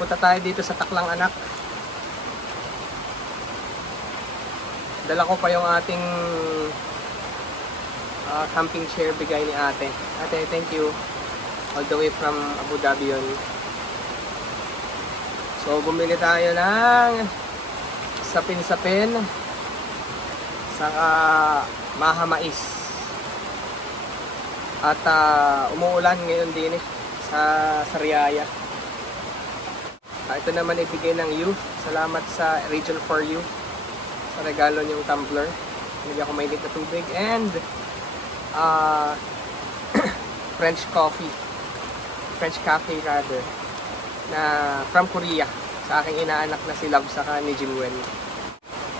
Punta tayo dito sa Taklang Anak. Dala ko pa yung ating camping chair, bigay ni ate. Ate, thank you. All the way from Abu Dhabi yun. So, bumili tayo ng sapin-sapin, saka mahamais. At umuulan ngayon din sa Riyaya. Ito naman ibigay ng youth. Salamat sa Region for Youth sa regalo niyong tumbler. Binigyan ko mainit na tubig. And French coffee rather, na from Korea, sa aking inaanak na si Love saka ni Jimwen.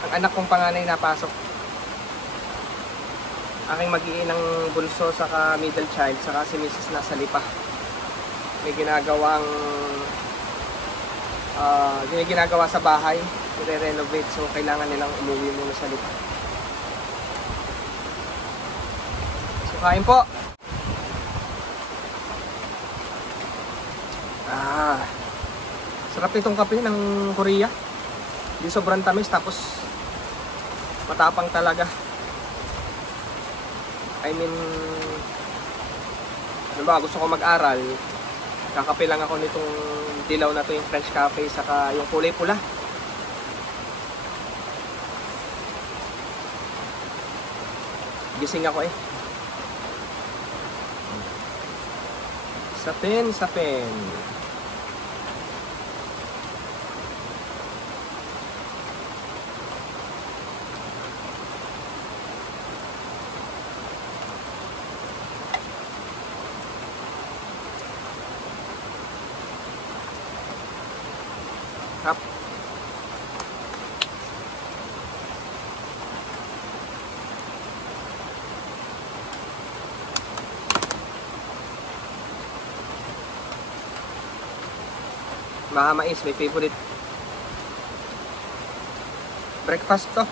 Ang anak kong panganay napasok. Aking mag-iinang bunso saka middle child saka si Mrs. nasa lipa. May ginagawang ginagawa sa bahay, i-renovate, so kailangan nilang umuwi muna sa lipa. So kain po. Sarap itong kape ng Korea. Hindi sobrang tamis, tapos matapang talaga. I mean, ano ba, gusto ko mag-aral, kakape lang ako nitong dilaw na to, yung French cafe, saka yung kulay pula. Gising ako eh. Sapin. Up. Mahamais, may favorite breakfast to.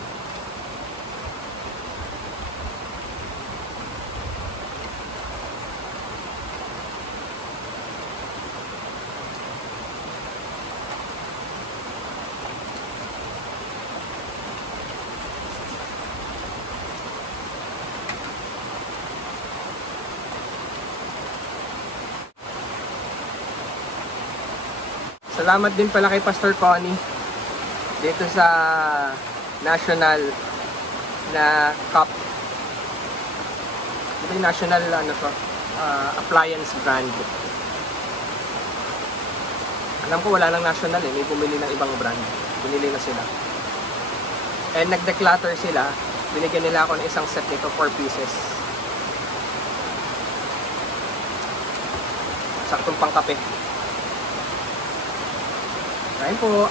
Salamat din pala kay Pastor Connie dito sa national na cup. Ito yung national appliance brand. Alam ko wala lang national eh, may bumili ng ibang brand. Binili na sila. And nag-declutter sila. Binigyan nila ako ng isang set nito, 4 pieces. Saktong pang kape. Kain po.